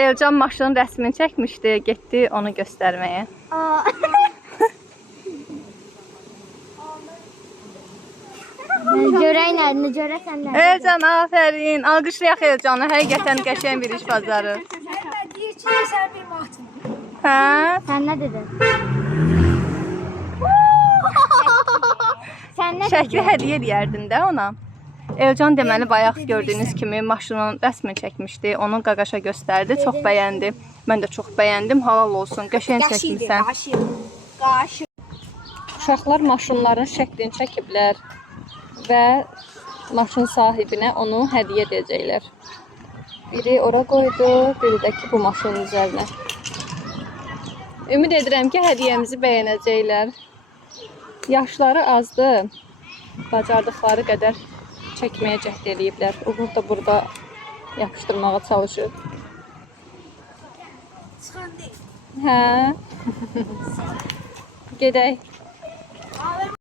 Elcan maşının rəsmini çəkmişdi, getdi onu göstərməyə. Görəklə, görəsən nə? Elcan, afərin. Alqışlayaq Elcanı. Həqiqətən qəşəng bir iş bazarı. Deyir ki, sən bir mahtın. Hə? Sən nə dedin? Sən nə Şəkli hədiyyə edərdin də ona. Elcan deməli bayaq gördüyünüz kimi maşının rəsmini çəkmişdi. Onu qaqaşa göstərdi. Çox bəyəndi. Mən də çox bəyəndim. Halal olsun. Qəşəng çəkmisən. Qaşı. Uşaqlar maşınların şəklini çəkiblər və maşın sahibinə onu hədiyyə edəcəklər. Biri ora qoydu, biri də ki bu maşının üzərinə. Ümid edirəm ki, hədiyyəmizi bəyənəcəklər. Yaşları azdır. Bacardıqları qədər çəkməyə cəhd eləyiblər. Uğur da burada yapışdırmağa çalışır. Çıxan deyil. Hə? Gedək.